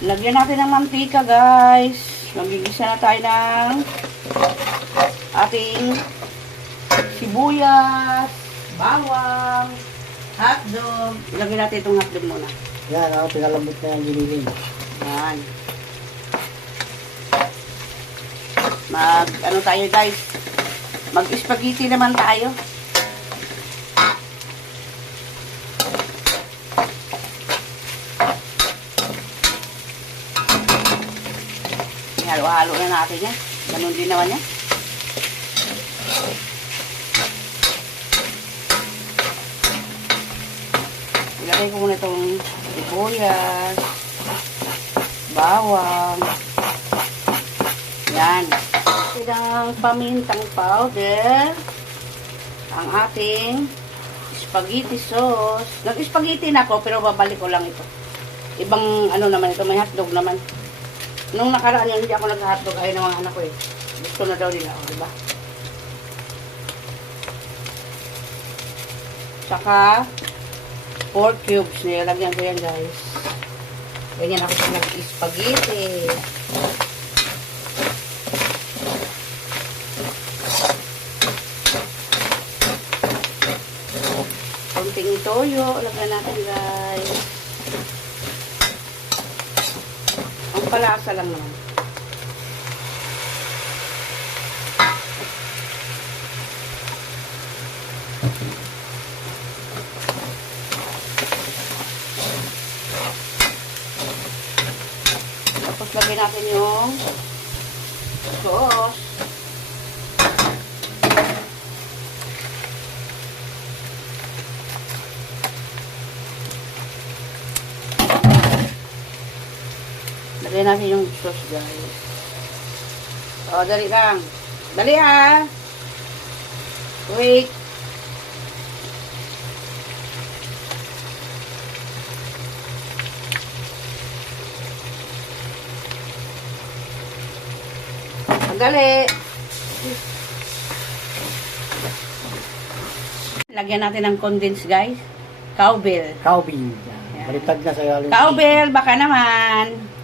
Lagyan natin ng mantika, guys. Magigisa na tayo ng ating sibuyas, bawang, hotdog. Lagyan natin itong hotdog muna. Yan, ako pinalambot na yung giniling. Yan. Mag, ano tayo guys? Mag-spaghetti naman tayo. Halo-halo na natin yan. Ganun din naman yan. Ilagay ko muna itong sibuyas, bawang, yan. Ilang pamintang powder, ang ating spaghetti sauce. Nag-spaghetti na ako, pero babalik ko lang ito. Ibang ano naman ito, may hotdog naman. Nung nakaraan yun, hindi ako nag-hotdog ay ng mga anak ko eh. Gusto na daw nila, oh, di ba? Saka, pork cubes. Nilalagyan ko yan, guys. Ganyan ako sa nag-spaghetti. Konting toyo. Lagyan natin, guys. Ang palasa lang naman. Tapos lagyan natin yung sauce. Lagyan natin yung sauce, guys. O, dali lang. Dali, ha? Wait. Sandali. Lagyan natin ng condensed, guys. Cowbell. Yan. Balitag na sa galing. Cowbell, baka naman.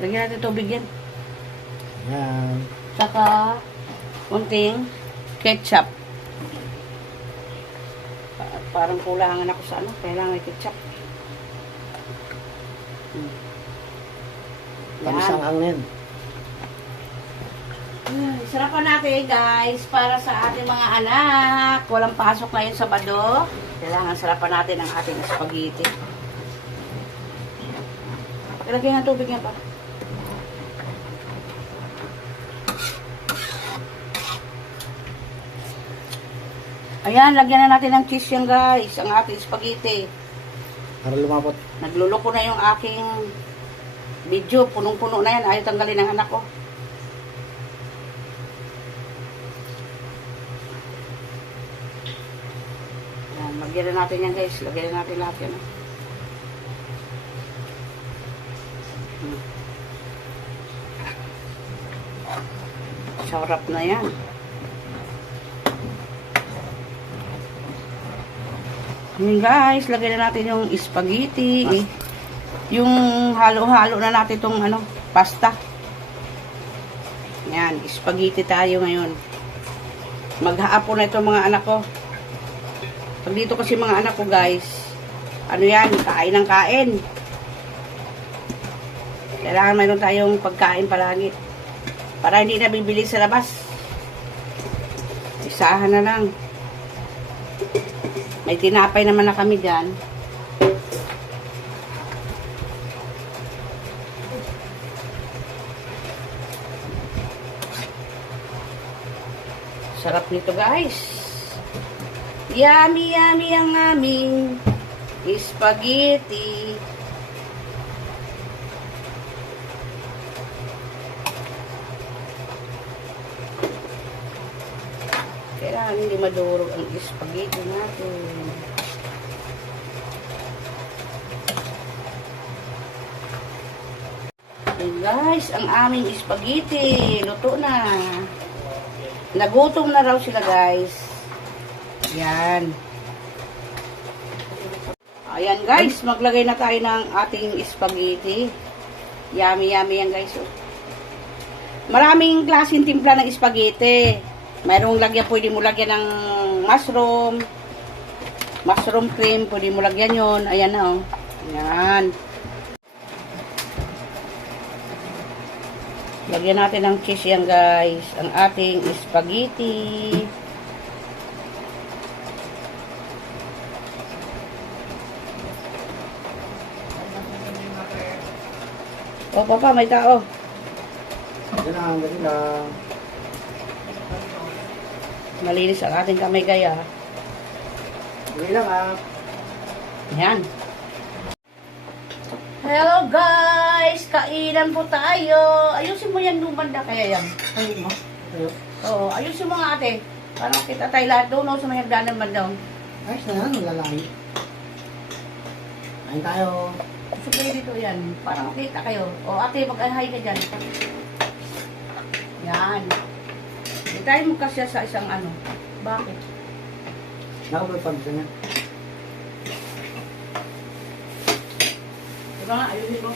Lagyan natin tubig yan. Yan. Saka, kunting ketchup. Pa- parang kulangan ako sa ano, kailangan may ketchup. Hmm. Tamis ang Yan. hangin. Ay, Sarapan natin guys para sa ating mga anak. Walang pasok ngayon sa bado. Kailangan sarapan natin ang ating spaghetti. Pakilagay ng tubig yan pa. Ayan, lagyan na natin ng cheese yan guys. Ang ating spaghetti. Para lumapot. Nagluloko na yung aking video. Punong-puno na yan. Ayaw tanggalin ng anak ko. Yan, lagyan na natin yan guys. Lagyan na natin lahat yan. ah. Hmm. Sarap na yan. Yun guys, lagyan na natin yung spaghetti. eh. Yung halo-halo na natin itong ano, pasta. Yan, spaghetti tayo ngayon. Maghapon na itong mga anak ko. Pag dito kasi mga anak ko guys, ano yan, kain ng kain. Kailangan mayroon tayong pagkain palagi. Para hindi na bibili sa labas. Isahan na lang. May tinapay naman na kami dyan. Sarap nito guys. Yummy, yummy ang aming spaghetti. Kailangan hindi madurog ang spaghetti natin. Ayan guys, ang aming spaghetti. Luto na. Nagutom na raw sila guys. Yan. Ayan guys, maglagay na tayo ng ating spaghetti. Yummy, yummy yan guys. Oh. Maraming klaseng timpla ng spaghetti. Mayroong lagyan, pwede mo lagyan ng mushroom, mushroom cream, pwede mo lagyan yon. Ayan na oh. Ayan. Lagyan natin ng cheese yan guys. Ang ating spaghetti. O papa, may tao. Ganun lang. Malinis ang ating kamay kaya. Ganun lang ah. Ayan. Hello guys! Kainan po tayo. Ayusin mo yan lumanda kaya yan. Ayun mo. Oo, ayusin mo nga ate. Para kita tayo lahat doon. No, sa may hagdanan man doon. Ayos na yan, lalaki. Kain tayo. Gusto dito yan. Para makita kayo. O ate, mag-hi ka dyan. Yan. Tayo mo kasi sa isang ano. Bakit? Nakapag pag na. Diba nga, ayusin mo.